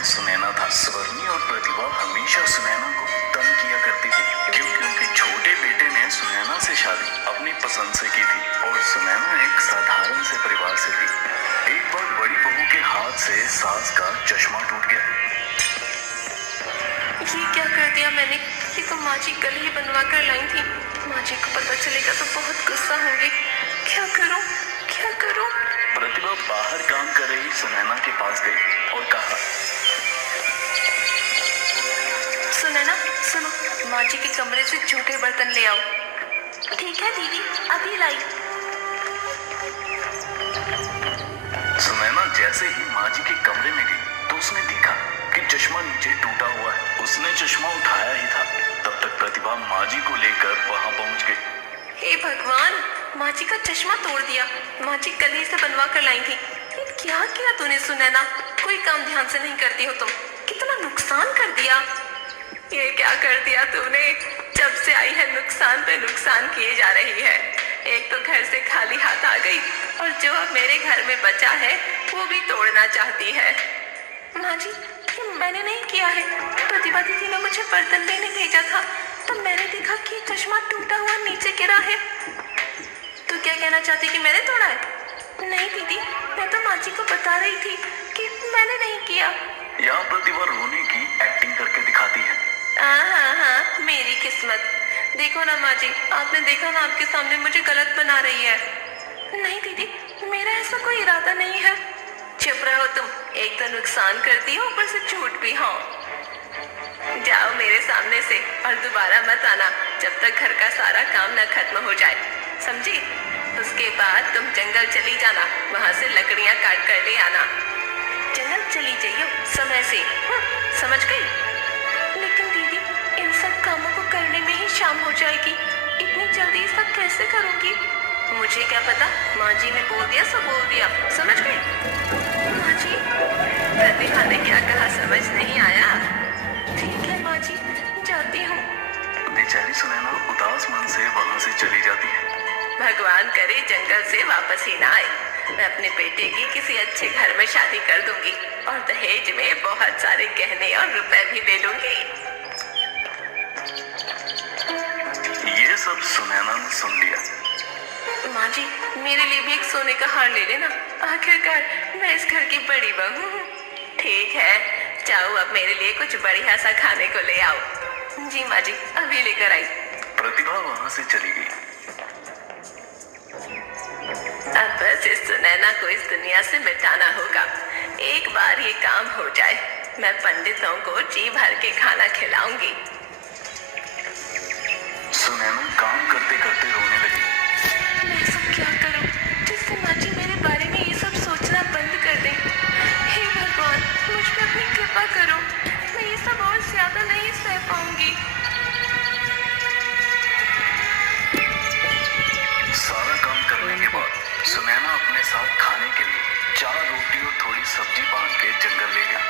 नाम सुनैना था। स्वर्णी और प्रतिभा हमेशा सुनैना को तंग किया करती थी, क्योंकि उनके छोटे बेटे ने सुनैना से शादी अपनी पसंद से की थी और सुनैना एक साधारण से परिवार से थी। एक बार बड़ी बहू के हाथ से सास का चश्मा टूट गया। ये क्या कर दिया मैंने? ये तो माँ जी कल ही बनवा कर लाई थी। माँ जी को पता चलेगा तो बहुत गुस्सा होंगी। क्या करूं? क्या करूं? प्रतिभा बाहर काम कर रही सुनैना के पास गई और कहा, सुनैना सुनो, माँ जी के कमरे से झूठे बर्तन ले आओ। ठीक है दीदी, अभी लाई। सुनैना जैसे ही माँ जी के कमरे में गई तो उसने देखा कि चश्मा नीचे टूटा हुआ है। उसने चश्मा उठाया ही था, तब तक प्रतिभा माँ जी को लेकर वहां पहुंच गई। हे भगवान, माँ जी का चश्मा तोड़ दिया। माँ जी कल ही से बनवा कर लाई थी। क्या किया तूने सुनैना? कोई काम ध्यान से नहीं करती हो तुम। कितना नुकसान कर दिया। ये क्या कर दिया तूने? जब से आई है नुकसान पे नुकसान किए जा रही है। एक तो घर से खाली हाथ आ गई और जो अब मेरे घर में बचा है वो भी तोड़ना चाहती है। माँ जी, ये मैंने नहीं किया है। प्रतिभा दीदी ने मुझे बर्तन लेने भेजा था तो मैंने देखा कि चश्मा टूटा हुआ नीचे गिरा है। तू क्या कहना चाहती कि मैंने तोड़ा है? नहीं दीदी, मैं तो माँ जी को बता रही थी कि मैंने नहीं किया। यहाँ प्रतिभा रोने की एक्टिंग करके दिखाती है। हाँ, मेरी किस्मत। देखो ना माँ जी, आपने देखा ना, आपके सामने मुझे गलत बना रही है। नहीं दीदी, मेरा ऐसा कोई इरादा नहीं है। चुप रहो तुम। एक तो नुकसान करती हो, ऊपर से झूठ भी। हाँ, जाओ मेरे सामने से और दोबारा मत आना जब तक घर का सारा काम न खत्म हो जाए, समझी? उसके बाद तुम जंगल चली जाना, वहाँ से लकड़ियाँ काट कर ले आना। जंगल चली जाइयो समय से, समझ गई? लेकिन दीदी, इन सब कामों को करने में ही शाम हो जाएगी। इतनी जल्दी सब कैसे करूँगी? मुझे क्या पता, माँ जी ने बोल दिया सो बोल दिया, समझ गई? माँ जी, प्रतिभा ने क्या कहा समझ नहीं आया। ठीक है माँ जी, जाती हूँ। बेचारी सुनैना उदास मन से वहां से चली जाती है। भगवान करे जंगल से वापस ही ना आए। मैं अपने बेटे की किसी अच्छे घर में शादी कर दूंगी और दहेज में बहुत सारे गहने और रुपए भी ले लूंगी। ये सब सुनैना ने सुन लिया। माँ जी, मेरे लिए भी एक सोने का हार ले लेना। आखिरकार मैं इस घर की बड़ी बहू हूँ। ठीक है, जाओ अब मेरे लिए कुछ बढ़िया सा खाने को ले आओ। जी माँ जी, अभी लेकर आई। प्रतिभा वहां से चली गई। अब बस इस सुनैना को इस दुनिया से मिटाना होगा। एक बार ये काम हो जाए, मैं पंडितों को जी भर के खाना खिलाऊंगी। सुनैना काम करते करते रोने लगी। मैं सब क्या करूं जिससे माँ जी मेरे बारे में ये सब सोचना बंद कर दें। हे भगवान, मुझ पर अपनी कृपा करो। मैं ये सब और ज्यादा नहीं सह पाऊंगी। सारा काम करने के बाद सुनैना अपने साथ खाने के लिए 4 रोटी और थोड़ी सब्जी बांध के जंगल ले गया।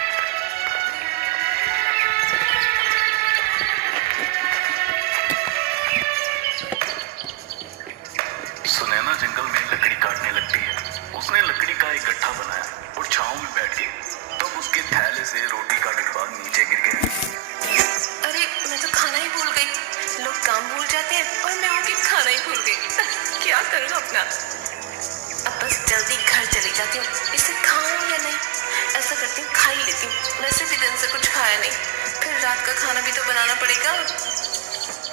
सुनैना जंगल में लकड़ी काटने लगती है। उसने लकड़ी का एक गट्ठा बनाया और छांव में बैठ गई। तब उसके थैले से रोटी का डिब्बा नीचे गिर गया। अरे, मैं तो खाना ही भूल गई। लोग काम भूल जाते हैं और मैं उनकी खाना ही भूल गई। क्या करूं अपना? अब बस जल्दी घर चली जाती हूँ। इसे खाऊं या नहीं? ऐसा करती हूँ, खा ही लेती हूँ। वैसे भी दिन से कुछ खाया नहीं, फिर रात का खाना भी तो बनाना पड़ेगा।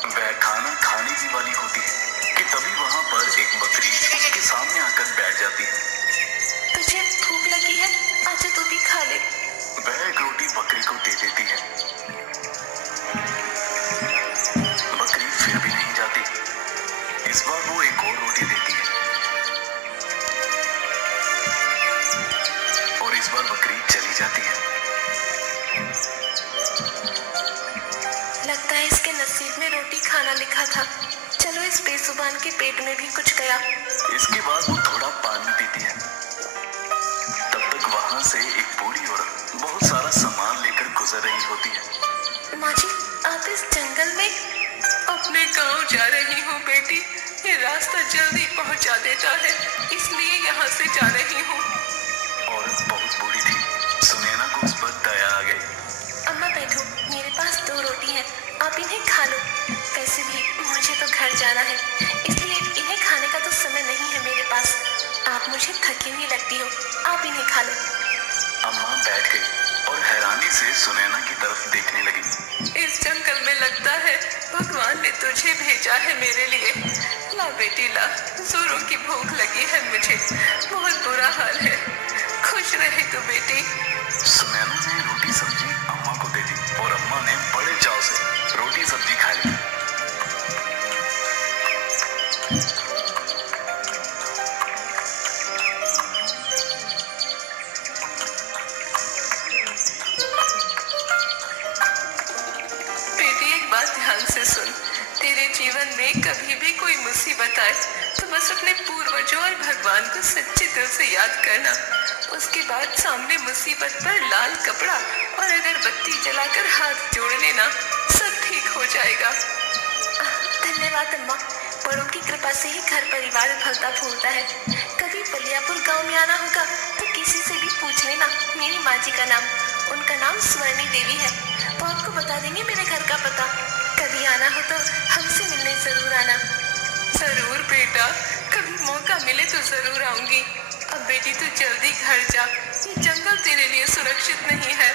वह खाना खाने की वाली होती है कि तभी वहां पर एक बकरी उसके सामने आकर बैठ जाती है। तुझे भूख लगी है? आजा तू भी खा ले। वह एक रोटी बकरी को दे देती है। बकरी फिर भी नहीं जाती। इस बार वो एक और रोटी देती है और इस बार बकरी चली जाती है। लगता है इसके नसीब में रोटी खाना लिखा था। चलो इस बेजुबान के पेट में भी कुछ गया। इसके बाद वो थोड़ा पानी पीती है। तब तक वहां से एक बूढ़ी औरत बहुत सारा सामान लेकर गुजर रही होती है। माँ जी, आप इस जंगल में? अपने गांव जा रही हूँ बेटी। ये रास्ता जल्दी पहुँचा देता है, इसलिए यहाँ से जा रही हूँ। औरत बहुत बूढ़ी थी। सुनैना को उस पर दया आ गई। आप इन्हें खा लो। वैसे भी मुझे तो घर जाना है, इसलिए इन्हें खाने का तो समय नहीं है मेरे पास। आप मुझे थकी हुई लगती हो, आप इन्हें खा लो। अम्मा बैठ गई और हैरानी से सुनैना की तरफ देखने लगी। इस जंगल में लगता है भगवान ने तुझे भेजा है मेरे लिए। ला बेटी ला, जोरों की भूख लगी है मुझे, बहुत बुरा हाल है। खुश रहे तू बेटी। सुनैना ने रोटी सब्जी अम्मा को दे दी और अम्मा ने बड़े चाव से रोटी सब्जी खा ली। बेटी एक बात ध्यान से सुन, तेरे जीवन में कभी भी कोई मुसीबत आए तो बस अपने पूर्वजों और भगवान को सच्चे दिल से याद करना। उसके बाद सामने मुसीबत पर लाल कपड़ा और अगरबत्ती जलाकर हाथ जोड़ लेना, सब ठीक हो जाएगा। धन्यवाद अम्मा, बड़ों की कृपा से ही घर परिवार फलता फूलता है। कभी बलियापुर गांव में आना होगा तो किसी से भी पूछ लेना मेरी माँ जी का नाम। उनका नाम स्वर्णी देवी है, वो आपको बता देंगे मेरे घर का पता। कभी आना हो तो हमसे मिलने जरूर आना। जरूर बेटा, कभी मौका मिले तो जरूर आऊंगी। अब बेटी तू जल्दी घर जा, ये जंगल तेरे लिए सुरक्षित नहीं है।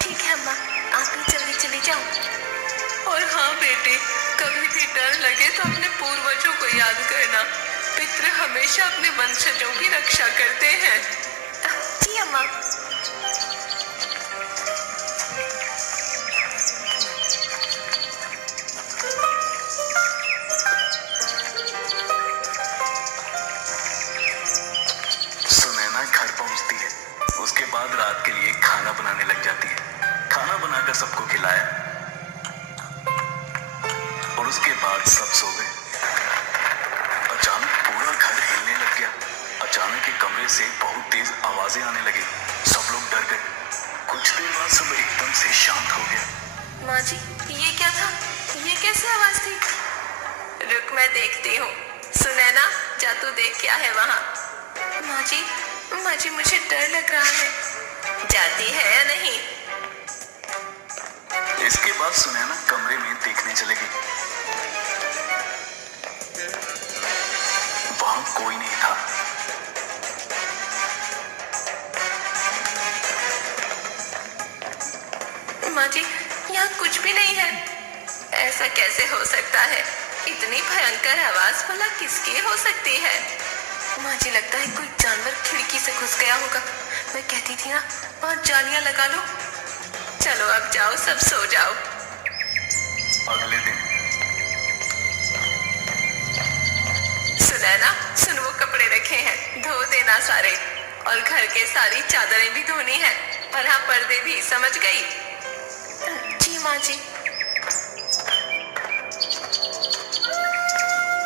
ठीक है अम्मा, आप भी जल्दी चली जाओ। और हाँ बेटे, कभी भी डर लगे तो अपने पूर्वजों को याद करना। पितृ हमेशा अपने वंशजों की रक्षा करते हैं। जी अम्मा। सुनैना घर पहुंचती है, उसके बाद रात के लिए खाना बनाने लग जाती है। खाना बनाकर सबको खिलाया और उसके बाद सब सो गए। अचानक पूरा घर हिलने लग गया। अचानक के कमरे से बहुत तेज आवाजें आने लगी। सब लोग डर गए। कुछ देर बाद सब एकदम से शांत हो गया। माँ जी, ये क्या था? ये कैसे आवाज थी? रुक, मैं देखती हूँ। सुनैना, जा तू देख क्या है वहाँ। माँ जी मुझे डर लग रहा है। जाती है या नहीं? इसके बाद सुनैना कमरे में देखने चलेगी। वहां कोई नहीं था। माँ जी, यहाँ कुछ भी नहीं है। ऐसा कैसे हो सकता है? इतनी भयंकर आवाज भला किसकी हो सकती है? माँ जी, लगता है कोई जानवर खिड़की से घुस गया होगा। मैं कहती थी ना, वहाँ जालियां लगा लो। चलो अब जाओ, सब सो जाओ। अगले दिन सुनैना सुन, वो कपड़े रखे हैं, धो देना सारे। और घर के सारी चादरें भी धोनी है, और हाँ पर्दे भी, समझ गई? जी माँ जी।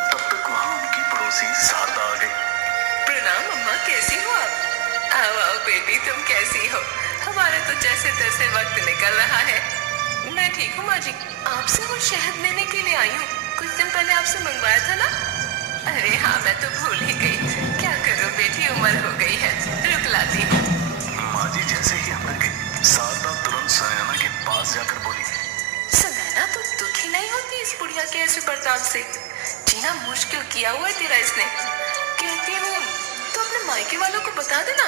तब तक वहां उनकी पड़ोसी शारदा आ गई। प्रणाम अम्मा, कैसी हो आप? आओ आओ बेटी, तुम कैसी हो? हमारे तो जैसे तैसे वक्त निकल रहा है। मैं ठीक हूँ माँ जी, आपसे वो शहद लेने के लिए आई हूँ। कुछ दिन पहले आपसे मंगवाया था ना? अरे हाँ, मैं तो भूल ही गई। क्या करूँ बेटी, उम्र हो गई है। रुक लाती हूँ। माँ जी जैसे ही अंदर गई, शारदा तुरंत सुनैना के पास जाकर बोली, सुनैना, तो दुखी नहीं होती इस बुढ़िया के ऐसे बर्ताव से? जीना मुश्किल किया हुआ है तेरा इसने। कहती हूँ तो अपने मायके वालों को बता देना।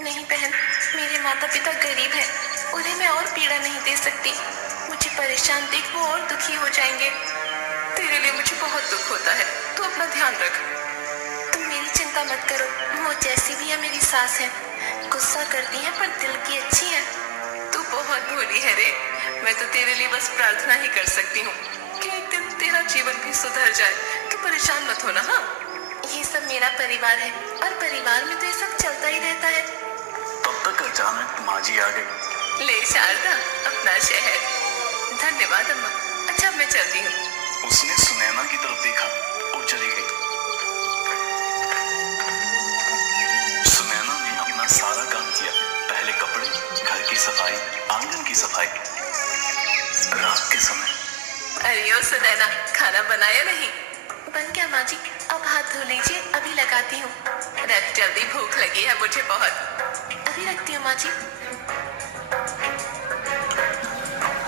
नहीं बहन, मेरे माता पिता गरीब हैं, उन्हें मैं और पीड़ा नहीं दे सकती। मुझे परेशान देख वो और दुखी हो जाएंगे। तेरे लिए मुझे बहुत दुख होता है, तू अपना ध्यान रख। तुम मेरी चिंता मत करो, वो जैसी भी है मेरी सास है। गुस्सा करती है पर दिल की अच्छी है। तू बहुत भोली है रे। मैं तो तेरे लिए बस प्रार्थना ही कर सकती हूँ कि एक दिन तेरा जीवन भी सुधर जाए। तू परेशान मत होना। हाँ, ये सब मेरा परिवार है और परिवार में तो ये सब चलता ही रहता है। तब तक अचानक माँ जी आ गई। ले शारदा, अपना शहद। धन्यवाद अम्मा। अच्छा, मैं चलती हूँ। उसने सुनैना की तरफ देखा और चली गई। सुनैना ने अपना सारा काम किया। पहले कपड़े, घर की सफाई, आंगन की सफाई। रात के समय, अरे ओ सुनैना, खाना बनाया नहीं? बन गया माँ जी, अब हाथ धो लीजिए, अभी लगाती हूँ। रख जल्दी, भूख लगी है मुझे बहुत। अभी रखती हूँ माँ जी।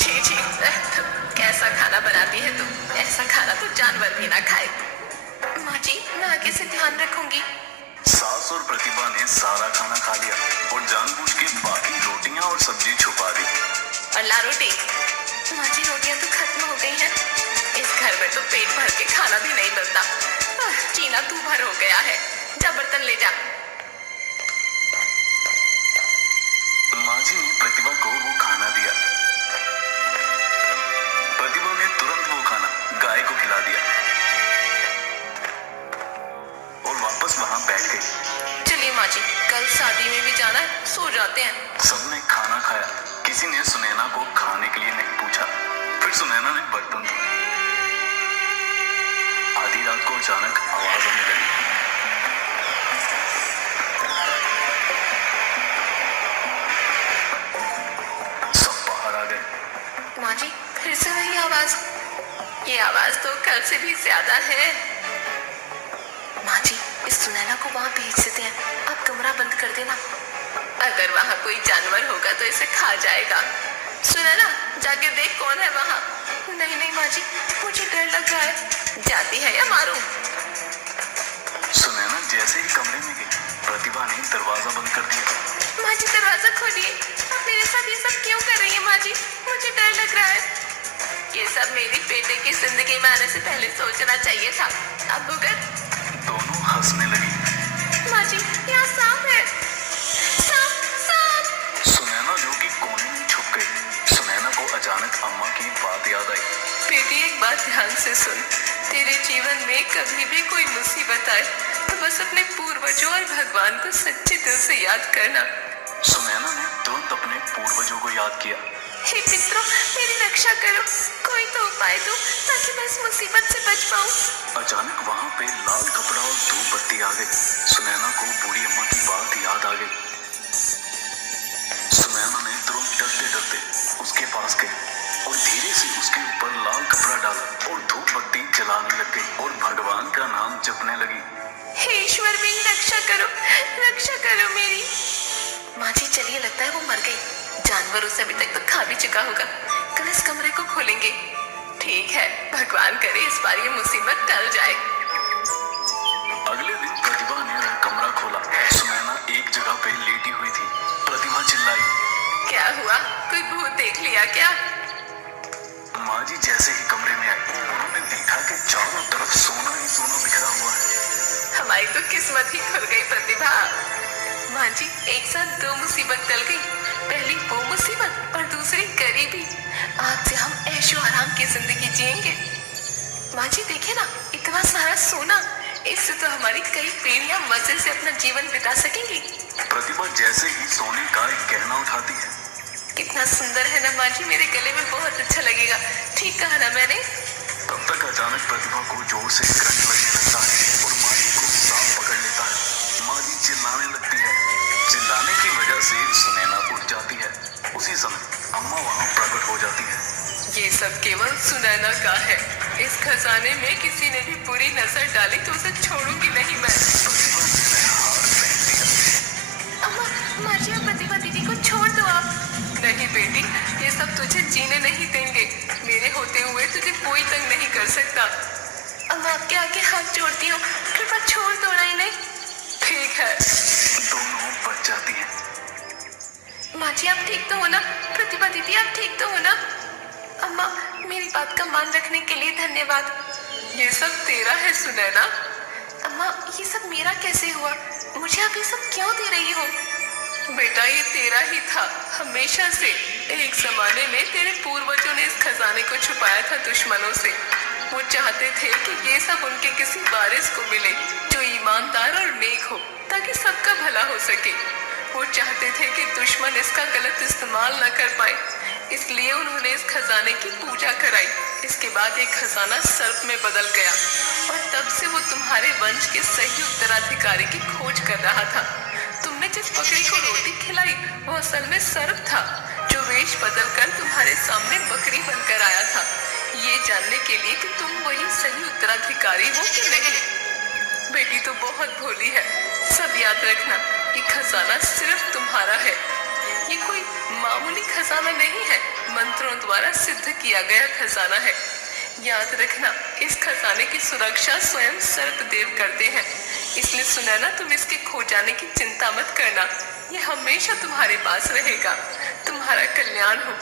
छी छी, कैसा खाना बनाती है तू। ऐसा खाना तो जानवर भी ना खाए। माँ जी, मैं आगे से ध्यान रखूंगी। सास और प्रतिभा ने सारा खाना खा लिया और जानबूझ के बाकी रोटियां और सब्जी छुपा दी। और ला रोटी। माँ जी, रोटियां तो खत्म हो गई हैं। इस घर में तो पेट भर के खाना भी नहीं मिलता। जीना तू भर हो गया है। जा बर्तन ले जा। माँ जी ने प्रतिभा को वो खाना दिया। प्रतिभा ने तुरंत वो खाना गाय को खिला दिया और वापस वहां बैठ गई। चलिए माँ जी, कल शादी में भी जाना है, सो जाते हैं। सबने खाना खाया। किसी ने सुनैना को खाने के लिए नहीं पूछा। फिर सुनैना ने बर्तन धोए। आधी रात को अचानक आवाज आने लगी। सब बाहर आ गए। माँ जी, फिर से वही आवाज। ये आवाज तो कल से भी ज्यादा है। माँ जी, इस सुनैना को वहाँ भेज देते हैं। अब कमरा बंद कर देना। अगर वहाँ कोई जानवर होगा तो इसे खा जाएगा। सुनैना, जाके देख कौन है वहाँ। नहीं नहीं माँ जी, मुझे डर लग रहा है। जाती है या मारूं? सुनैना जैसे ही कमरे में गई, प्रतिभा ने दरवाजा बंद कर दिया। माँ जी, दरवाजा खोलिए। आप मेरे साथ ये सब क्यों कर रही है माँ जी? मुझे डर लग रहा है। ये सब मेरी बेटे की जिंदगी में आने से पहले सोचना चाहिए था। अब भुगत। दोनों हंसने लगी। माँ जी, यहाँ सांप है। सांप, सांप। सुनैना जो कि कोने में छुप गई। सुनैना को अचानक अम्मा की बात याद आई। बेटी, एक बात ध्यान से सुन। तेरे जीवन में कभी भी कोई मुसीबत आए तो बस अपने पूर्वजों और भगवान को सच्चे दिल से याद करना। सुनैना ने तुरंत अपने पूर्वजों को याद किया। हे पितरों, मेरी रक्षा करो। कोई तो उपाय दो ताकि मैं इस मुसीबत से बच पाऊं। अचानक वहां पे लाल कपड़ा और धूप बत्ती आ गई। सुनैना को बूढ़ी अम्मा की बात याद आ गई। सुनैना ने तुरंत डरते डरते उसके पास गई और धीरे से उसके ऊपर लाल कपड़ा डाला और धूप बत्ती जलाने लग गई और भगवान का नाम जपने लगी। हे ईश्वर, मेरी रक्षा करो मेरी। माँ जी, चलिए, लगता है वो मर गई। जानवर उसे अभी तक तो खा भी चुका होगा। कल इस कमरे को खोलेंगे। ठीक है, भगवान करे इस बार ये मुसीबत टल जाए। अगले दिन प्रतिभा ने वो कमरा खोला। सुनैना एक जगह पे लेटी हुई थी। प्रतिभा चिल्लाई, क्या हुआ? कोई भूत देख लिया क्या? माँ जी जैसे ही कमरे में आई, उन्होंने देखा कि चारों तरफ सोना ही सोना बिखरा हुआ है। हमारी तो किस्मत ही खुल गई प्रतिभा। माँ जी, एक साथ दो मुसीबत टल गई। पहली वो मुसीबत और दूसरी गरीबी। आज से हम ऐशो आराम की जिंदगी जिएंगे। माँ जी, देखिए ना, इतना सारा सोना। इससे तो हमारी कई पीढ़ियां मजे से अपना जीवन बिता सकेंगी। प्रतिभा जैसे ही सोने का एक गहना उठाती है। कितना सुंदर है ना माँ जी, मेरे गले में बहुत अच्छा लगेगा। ठीक कहा ना मैंने? तब तक अचानक प्रतिभा को जोर से करंट लगने लगता है और माँ जी को सांप पकड़ लेता है। माँ जी चिल्लाने लगती है। चिल्लाने की वजह से सुनैना उठ जाती है। उसी समय अम्मा वहाँ प्रकट हो जाती है। ये सब केवल सुनैना का है। इस खजाने में किसी ने भी बुरी नजर डाली तो उसे छोड़ूंगी नहीं मैं। प्रतिभा ने हार पहन लिया। अम्मा, माँ जी, अब प्रतिभा दीदी को छोड़ दो आप। नहीं बेटी, ये सब तुझे जीने नहीं देंगे। मेरे होते हुए तुझे कोई तंग नहीं कर सकता। अम्मा, आपके आगे हाथ जोड़ती हूँ, कृपया छोड़ दो ना इन्हें। ठीक है। दोनों बच जाती हैं। माँ जी, आप ठीक तो हो ना? प्रतिभा दीदी, आप ठीक तो हो ना? अम्मा, मेरी बात का मान रखने के लिए धन्यवाद। ये सब तेरा है सुनैना। अम्मा, ये सब मेरा कैसे हुआ? मुझे आप ये सब क्यों दे रही हो? बेटा, ये तेरा ही था हमेशा से। एक जमाने में तेरे पूर्वजों ने इस खजाने को छुपाया था दुश्मनों से। वो चाहते थे कि ये सब उनके किसी वारिस को मिले जो ईमानदार और नेक हो, ताकि सबका भला हो सके। वो चाहते थे कि दुश्मन इसका गलत इस्तेमाल न कर पाए, इसलिए उन्होंने इस खजाने की पूजा कराई। इसके बाद एक खजाना सर्प में बदल गया और तब से वो तुम्हारे वंश के सही उत्तराधिकारी की खोज कर रहा था। तुमने जिस बकरी को रोटी खिलाई वो असल में सर्प था, जो वेश बदल कर तुम्हारे सामने बकरी बनकर आया था, ये जानने के लिए कि तुम वही सही उत्तराधिकारी हो कि नहीं। बेटी तो बहुत भोली है। सब याद रखना, ये खजाना सिर्फ तुम्हारा है। ये कोई मामूली खजाना नहीं है, मंत्रों द्वारा सिद्ध किया गया खजाना है। याद रखना, इस खजाने की सुरक्षा स्वयं सर्पदेव करते हैं, इसलिए सुनैना तुम इसके खो जाने की चिंता मत करना। ये हमेशा तुम्हारे पास रहेगा। तुम्हारा कल्याण हो।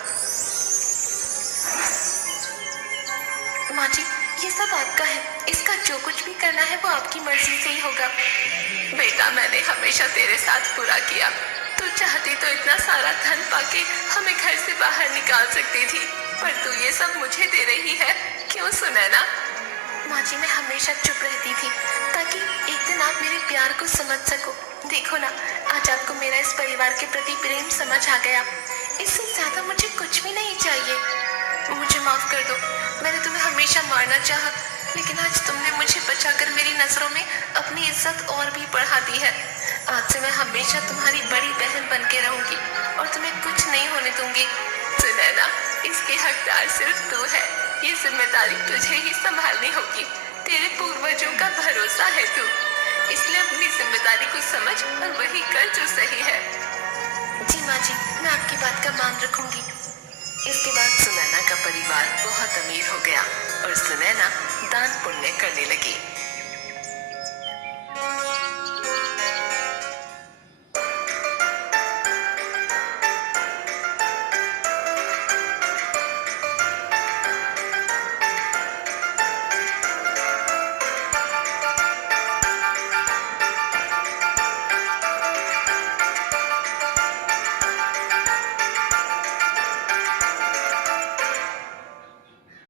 माँ जी, ये सब आपका है, इसका जो कुछ भी करना है वो आपकी मर्जी से ही होगा। बेटा, मैंने हमेशा तेरे साथ बुरा किया। तू चाहती तो इतना सारा धन पाके हमें घर से बाहर निकाल सकती थी, पर तू ये सब मुझे दे रही है, क्यों सुनैना? माँ जी, मैं हमेशा चुप रहती थी ताकि एक दिन आप मेरे प्यार को समझ सको। देखो ना, आज आपको मेरा इस परिवार के प्रति प्रेम समझ आ गया। इससे ज्यादा मुझे कुछ भी नहीं चाहिए। मुझे माफ कर दो, मैंने तुम्हें हमेशा मारना चाहा, लेकिन आज तुमने मुझे बचाकर मेरी नजरों में अपनी इज्जत और भी बढ़ा दी है। आज से मैं हमेशा तुम्हारी बड़ी बहन बन के रहूंगी और तुम्हें कुछ नहीं होने दूंगी। सुनैना, इसके हकदार सिर्फ तू है। ये जिम्मेदारी तुझे ही संभालनी होगी। तेरे पूर्वजों का भरोसा है तू, इसलिए अपनी जिम्मेदारी को समझ और वही कर जो सही है। जी माँ जी, मैं आपकी बात का मान रखूंगी। इसके बाद सुनैना का परिवार बहुत अमीर हो गया और सुनैना दान पुण्य करने लगी।